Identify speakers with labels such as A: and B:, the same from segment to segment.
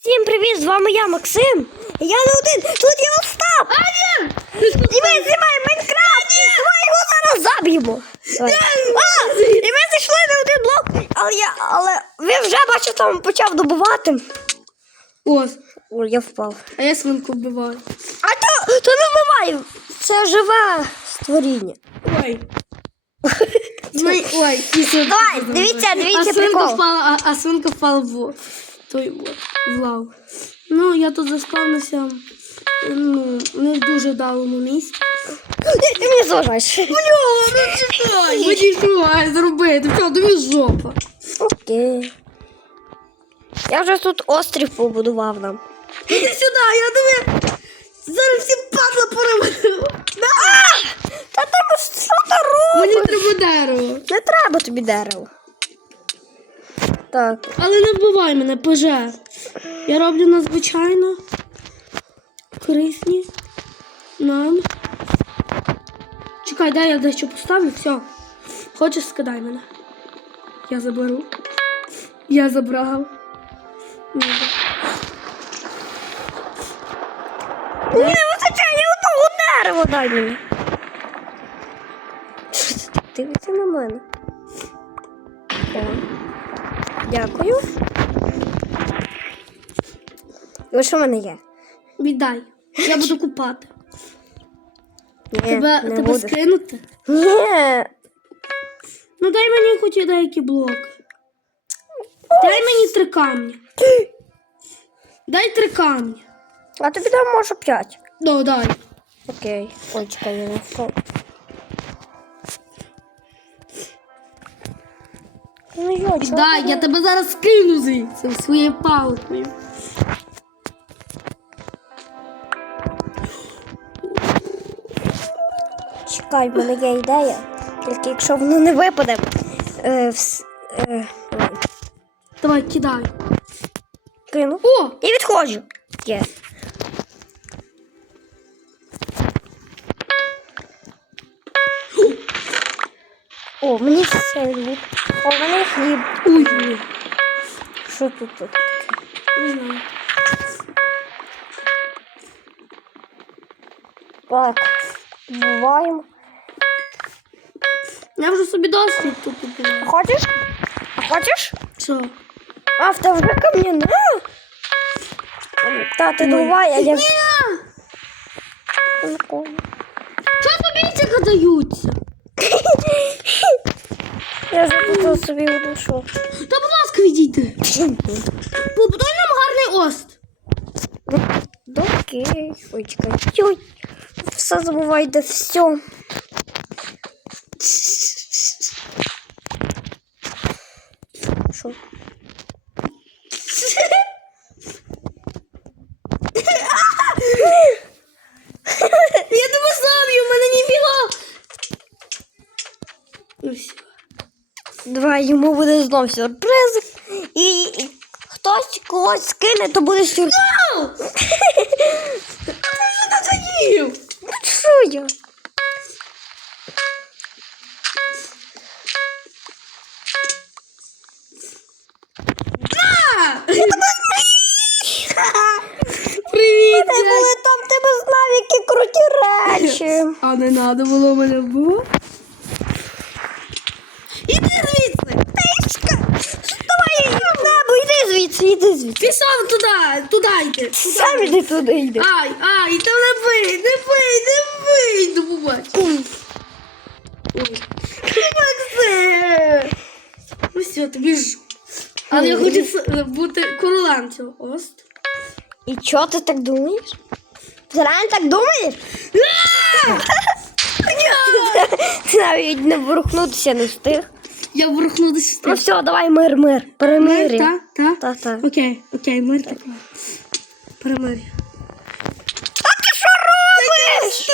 A: Всім привіт! З вами я, Максим. Я не один. Тут є Остап. А, ні! І ми знімаємо Майнкрафт. Давай його зараз заб'ємо. Давай. А, і ми зайшли на один блок. Але я, але ви вже бачите, там почав добувати.
B: Ось,
A: Ой, я впав.
B: а я свинку вбиваю.
A: А то, то не вбивай. Це живе створіння.
B: Ой. Ой, ой, і свинка
A: Давай,
B: вбиваю.
A: дивіться, дивіться
B: а свинка
A: прикол.
B: впала, а, а свинка впала в той от, в. Ну, я тут заспавнився, ну, не в дуже далому місці.
A: Ти мені заважаєш.
B: Бля, не чекай, мені що зробити? Що, тобі жопа.
A: Окей. Я вже тут острів побудував нам.
B: Іди сюди, я тобі зараз всі падла поробив.
A: Та тебе що ти робиш?
B: Мені треба дерево.
A: Не треба тобі дерево. Так.
B: Але не вбивай мене, ПЖ. Я роблю надзвичайно корисні нам. Чекай, дай я дещо поставлю, все. Хочеш, скидай мене. Я заберу. Я забрав. Ні.
A: Не вистачає одного дерева дай мені. Що так дивиться на мене? Дякую. І що в мене є?
B: Віддай. Я буду купати.
A: Ні,
B: тебе
A: не
B: тебе
A: будеш.
B: скинути?
A: Ні.
B: Ну дай мені хоч і деякі блоки. Дай мені три камні. Дай три камні.
A: А тобі дам може п'ять.
B: Ну, дай.
A: Окей. Ой, чекай, я не впав. Ну йо, чого ти
B: я тебе зараз скину звідси своєю палкою.
A: Чекай, в мене є ідея. Тільки якщо воно не випаде. Е, вс- е, ой,
B: Давай, кидай.
A: кину.
B: О!
A: І відходжу. Є. О, мені все хліб. О, мене хліб.
B: Ой,
A: Що тут? тут?
B: не знаю.
A: Так, буваємо.
B: Я вже собі досвід тут купила.
A: Хочеш? Хочеш?
B: Що?
A: А, в тебе вже кам'яне. Та, ти давай, а я...
B: Ні! Чого тобі ці даються?
A: Я запутав собі в душу.
B: Та, будь ласка, відійди. Побудуй нам гарний ост.
A: Окей. Ой, чекай. Ой, все забувайте, все. Що?
B: Я тебе знаю, в мене ніфіга. Ну все.
A: Давай, йому буде знов сюрприз. І, хтось когось скине, то буде сюрприз.
B: Ти що їв?
A: Ну, що я?
B: Привіт,
A: Ти
B: дядь.
A: були там, ти би знав, які круті речі.
B: А не треба було мене вбивати? Іди звідси!
A: Давай, небо, йди звідси, йди звідси.
B: Пішов туди, туди йди. Туди.
A: Сам іди туди йди.
B: Ай, ай, та не бий, не бий, не побачення. Ой. Максим! Ну все, тобі ж. Але я хочу с- бути королем цього ост.
A: І чого ти так думаєш? Ти реально так думаєш? Ти навіть не ворухнутися не встиг.
B: Я ворухну десь
A: Ну все, давай мир, мир, перемир'я.
B: Так, так?
A: Та-та.
B: Окей, окей, мир так. Перемир'я.
A: А ти що робиш?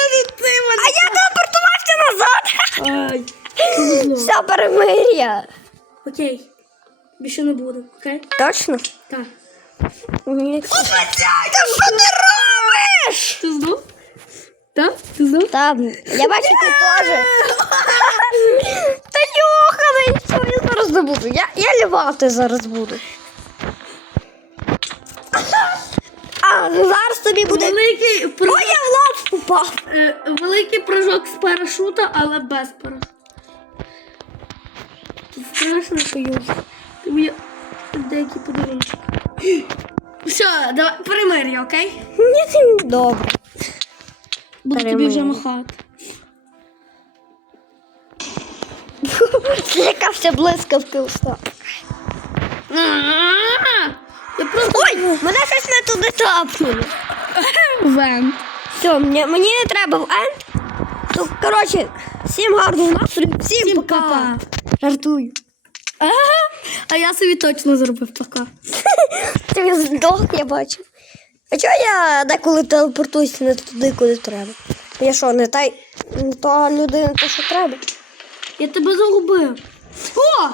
A: А я телепортувався назад.
B: Ай.
A: Все, перемир'я.
B: Окей. Більше не буде, окей?
A: Точно?
B: Так.
A: Ні. Та що ти робиш?
B: Ти здох? Так? Ти здох?
A: Там, я бачу, ти теж. Та йоханий, що я зараз не буду. Я, я лівати зараз буду. зараз тобі буде.
B: Великий,
A: Ой, я в лав упав.
B: е, великий прыжок з парашута, але без парашута. Страшно боюсь. Тобі деякі подарунки. Все, давай, перемир'я, окей?
A: Ні, добре.
B: Буду тобі вже махати.
A: Злякався блискавки устав.
B: Я просто
A: Ой, мене щось не туди тапнуло.
B: вен.
A: Все, мені, мені не треба в енд. То, коротше, всім гарного настрою, всім,
B: Всім
A: пока.
B: пока.
A: Жартую.
B: Ага. А я собі точно зробив пока.
A: Ти здох, я бачу. А чого я деколи телепортуюся не туди, куди треба? Я що, не та, не та людина, то що треба?
B: Я тебе загубив. О!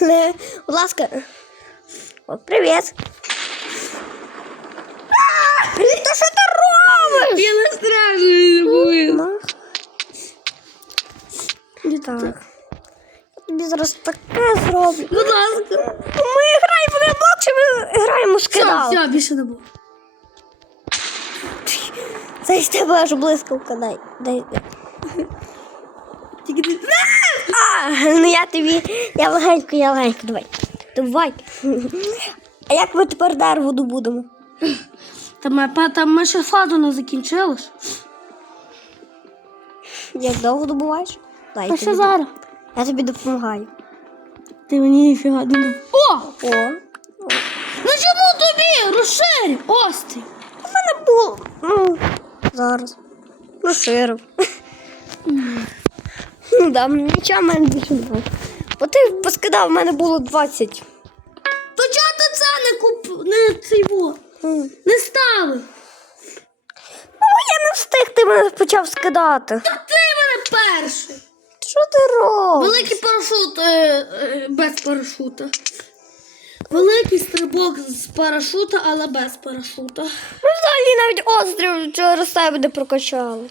A: Не, будь ласка. О, привіт. То що ти робиш?
B: Я не страшно
A: Ну. Не так. Тобі зараз таке зроблю.
B: Будь ласка.
A: Ми граємо в блок, чи ми граємо в
B: Все, все, більше не було.
A: Це з тебе аж блискавка, дай. дай.
B: Тільки ти.
A: А, ну я тобі. Я легенько, я легенько, давай. Давай. А як ми тепер дерево добудемо?
B: Та ми, там ми ще фазу не закінчили ж.
A: Як довго добуваєш? Дай,
B: А ще
A: тобі,
B: зараз.
A: Я тобі допомагаю.
B: Ти мені ніфіга не. О!
A: О,
B: Ну чому тобі? Розширь! Острий.
A: у мене було. Ну, зараз. Розширив. Ну да, нічого в мене більше не було. Бо ти поскидав, в мене було 20.
B: То чого ти це не куп... не цього?
A: Хм.
B: Не ставив?
A: Ну, я не встиг, ти мене почав скидати.
B: Та ти мене перший.
A: Що ти робиш?
B: Великий парашут е, е, без парашута. Великий стрибок з парашута, але без парашута.
A: Ми взагалі навіть острів через тебе не прокачали.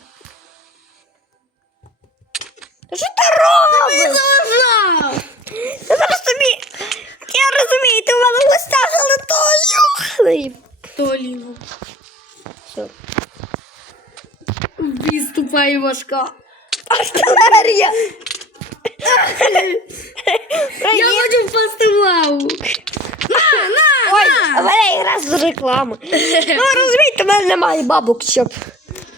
A: Та Що ти
B: Ти
A: робиш?
B: заважав!
A: Я зараз тобі. Я розумію, ти в мене в гостях, але то юхний.
B: Толіно.
A: Все.
B: Відступай важка.
A: Артилерія.
B: Я хочу впасти в лаву. На, на,
A: Ой,
B: на.
A: мене якраз з реклами. Ну, розумієте, в мене немає бабок, щоб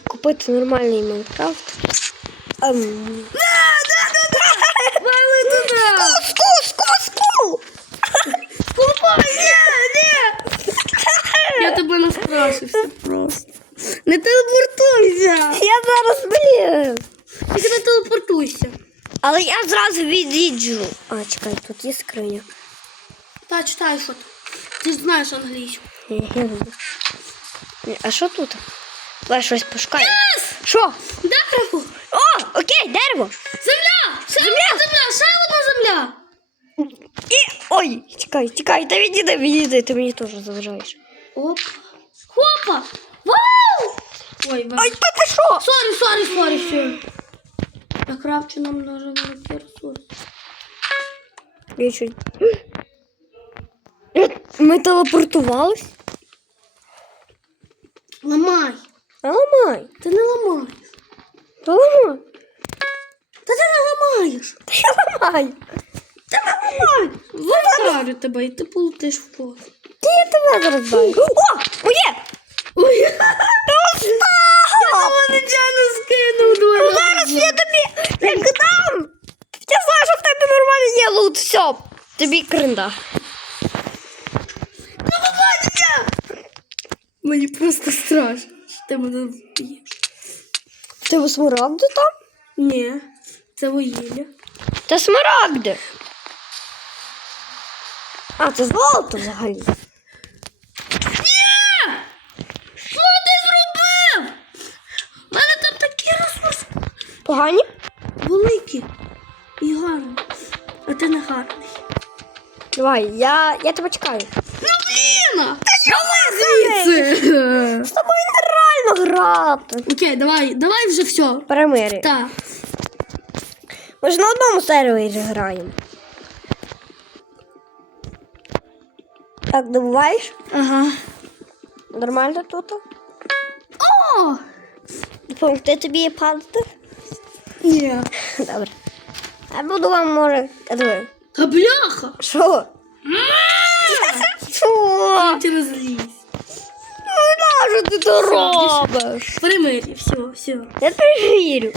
A: купити нормальний Майнкрафт. Ем.
B: Вали туди.
A: Ску, ску, ску!
B: Купай, ні, ні. Я тебе настрашився просто. Не телепортуйся.
A: Я зараз, блін.
B: Тільки не телепортуйся.
A: Але я зразу від'їджу. А, чекай, тут є скриня.
B: Та читай, що ти. Ти ж знаєш англійську.
A: Ні, я не знаю. А що тут? Давай щось пошукаємо. Що?
B: Дерево.
A: О, окей, дерево.
B: Земля! Ще
A: Земля!
B: одна земля! Ще одна земля!
A: І. Ой, чекай, чекай, та відійди, відійди, ти мені теж заважаєш.
B: Оп. Хопа! Вау! Ой,
A: Ой, та ти що?
B: Сорі, сорі, сорі, сорі. Я кравчу нам дуже великий ресурс.
A: Я чуть. Ми телепортувались?
B: Ламай.
A: А ламай.
B: Ти не ламаєш.
A: Та ламай.
B: Та ти не ламаєш.
A: Та я ламаю.
B: Та не ламаєш. Витарю тебе і ти полетиш в кос.
A: Та я тебе зараз даю. О, моє!
B: Ой, я нечайно скинув
A: Ну, Зараз я тобі як дам. Я знаю, що в тебе нормально є лут. Все, тобі кринда.
B: Мені просто страшно, що ти мене вб'єш.
A: Ти смарагди там?
B: Ні, це вугілля.
A: Та смарагди. А, це золото взагалі.
B: Що ти зробив? У мене там такі ресурси
A: Погані?
B: великі і гарні. А ти не гарний.
A: Давай, я, я тебе чекаю.
B: Ну блін!
A: Я
B: Звідси.
A: З тобою нереально грати.
B: Окей, давай, давай вже все.
A: Перемир'я.
B: Так.
A: Ми ж на одному сервері граємо. Так, добуваєш?
B: Ага.
A: Нормально тут?
B: О!
A: Допомогти тобі падати?
B: Ні.
A: Добре. Я буду вам може. Я думаю.
B: Та бляха!
A: Що? Що?
B: Ти розлізь.
A: Ну, що ти то робиш?
B: Примирі, все, все.
A: Я перевірю.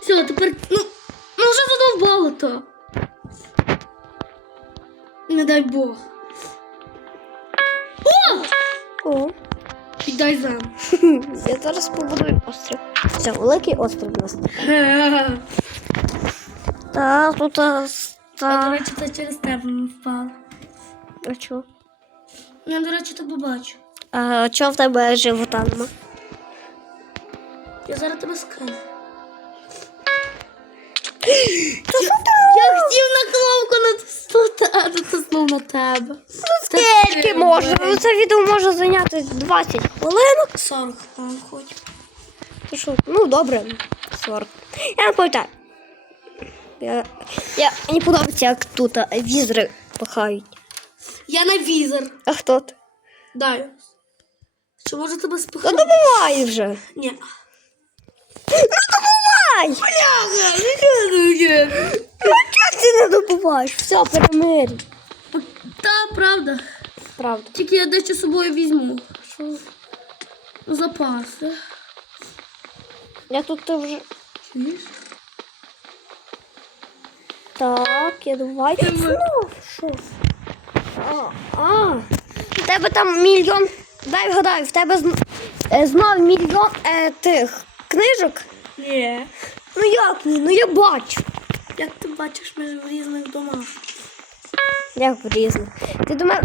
B: Все, тепер. Ну, ну вже задовбало то. Не дай Бог. О!
A: О.
B: Піддай зам.
A: Я зараз побудую острів. Це великий острів у нас. Та тут. а,
B: до речі, це через тебе не впало.
A: А чого?
B: Я, до речі, тебе бачу.
A: А чого в тебе живота нема?
B: Я зараз тебе скину.
A: Та що ти
B: Я хотів на кнопку натиснути, а натиснув на тебе.
A: Скільки може? Ну, Це відео може зайняти 20 хвилин.
B: 40 хвилин хоч.
A: Що? Ну, добре. 40. Я не пам'ятаю. Я, я мені подобається, як тут а, візори пахають.
B: Я на візор.
A: А хто ти?
B: Дай. Чи може тебе
A: Та
B: спихнути?
A: добувай вже.
B: Ні.
A: Добувай!
B: Бляха, не
A: Ну, чого ти не добуваєш? Все, перемир'я.
B: Та, правда.
A: Правда.
B: Тільки я дещо з собою візьму. Що? Запаси.
A: Я тут вже.
B: Чуєш?
A: Так, я давай. Ну. А, а. У тебе там мільйон. Дай вгадаю, в тебе зн- е, знов мільйон е, тих книжок.
B: Ні.
A: Ну як ні? Ну я бачу.
B: Як ти бачиш, ми ж в різних домах.
A: Як в різних. Ти до мене.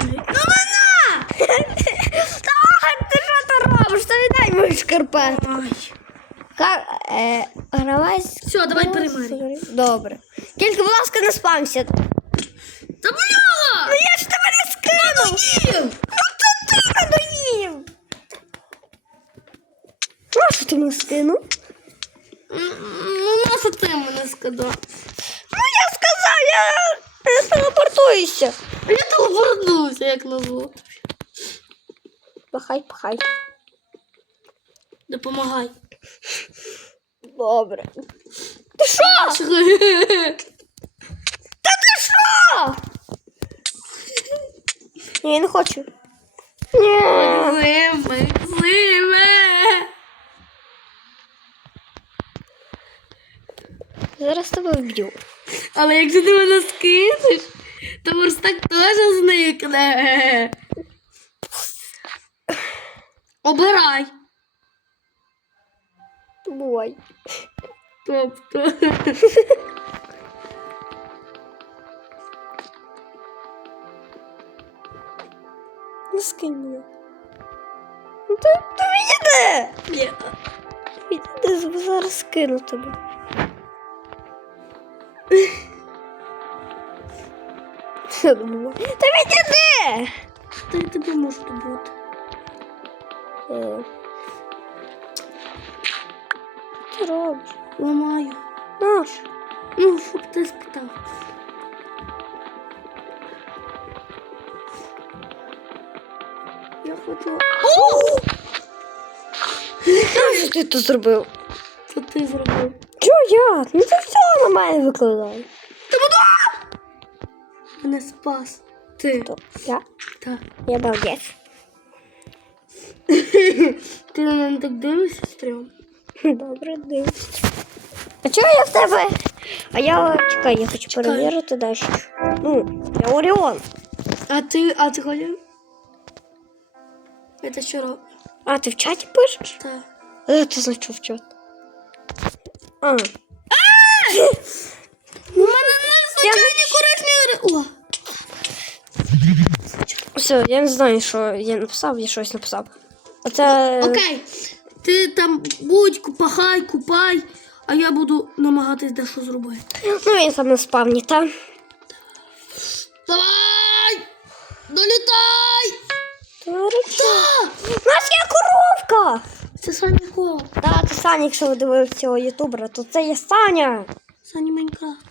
B: Ну вона!
A: Так, ти що ти шкарпет.
B: Ай.
A: Ка... Е, гравець.
B: Все, давай перемир'я.
A: Добре. Тільки, будь ласка, не спамся.
B: Та бляха!
A: Ну я ж тебе не скинув. Ну це ти надоїв. Нащо ти мене скинув?
B: Ну, нащо ти мене сказав?
A: Ну я сказав, я телепортуюся.
B: Я телефорнуся, як назло.
A: Пахай, пахай.
B: Допомагай.
A: Добре. Ти що? Та ти що? Ні, я не хочу. Ні.
B: Зиме, зиме.
A: Зараз тебе вб'ю.
B: Але якщо ти мене скинеш, то верстак теж зникне. Обирай.
A: Бувай.
B: Тобто.
A: Ну скинь мене. Ну то, то відійди.
B: Ні.
A: Відійди, зараз скину тебе. Що думала? Та відійди!
B: Та я тобі можу добути.
A: Е. ти робиш?
B: Ламаю.
A: Наш.
B: Ну, щоб ти спитав. Я хочу.
A: Що ти тут зробив?
B: Що ти зробив?
A: Чого я? Ну це все на мене викладає.
B: Мене спас. Ти.
A: То я?
B: Так.
A: Я балдець.
B: Ти на мене так дивишся стрьом?
A: Добре, дивись. А чого я в тебе? А я чекай, я хочу
B: Чекай.
A: перевірити дещо. Ну, я Оріон.
B: А ти, а ти ходив? Это що робить?
A: А, ти в чаті пишеш?
B: Так.
A: А ти значив в чат. А.
B: У мене незвичайні корисні гри. О!
A: Все, я не знаю, що я написав, я щось написав. А це.
B: Окей. Ти там будь, пахай, купай, а я буду намагатись дещо зробити.
A: Ну, він там на спавні, та?
B: Давай! Долітай!
A: Та! Нас є коровка!
B: Це Саня Го.
A: Та, це Саня, якщо ви дивилися цього ютубера, то це є Саня.
B: Саня Майнкрафт.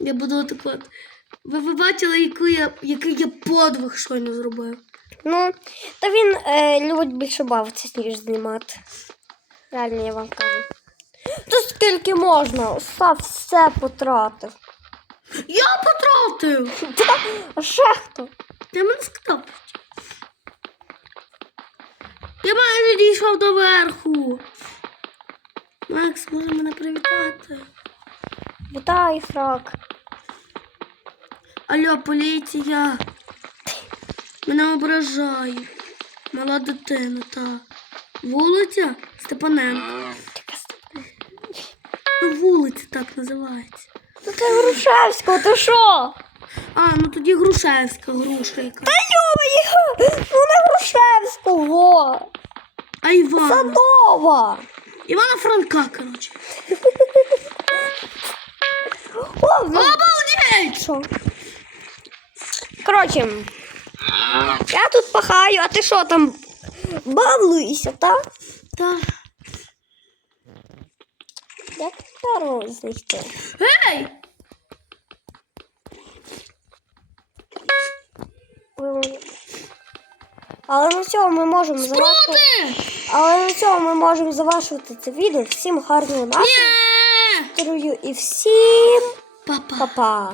B: Я буду отак от Ви, ви бачили, який я, який я подвиг щойно зробив?
A: Ну, та він е, любить більше бавитися, ніж знімати. Реально, я вам кажу. Та скільки можна? Остав все потратив.
B: Я потратив!
A: Та, а ще хто?
B: Ти мене сказав. Я майже дійшов до верху. Макс, може мене привітати?
A: Вітаю, Фрак.
B: Алло, поліція. Мене ображає. Мала дитина, та. Вулиця Степаненко. Ну, вулиця так називається.
A: Ну це Грушевського, ти що?
B: А, ну тоді Грушевська, груша яка.
A: Та йо, ну не Грушевського.
B: А Івана.
A: Садова.
B: Івана Франка, коротше.
A: Ну,
B: Обалдеть!
A: що? Коротше, я тут пахаю, а ти що там бавлуєшся, так?
B: Та.
A: Як старого знайти?
B: Гей!
A: Але на цьому ми можемо завершувати. Але на цьому ми можемо завершувати це відео. Всім гарного настрою і всім па-па.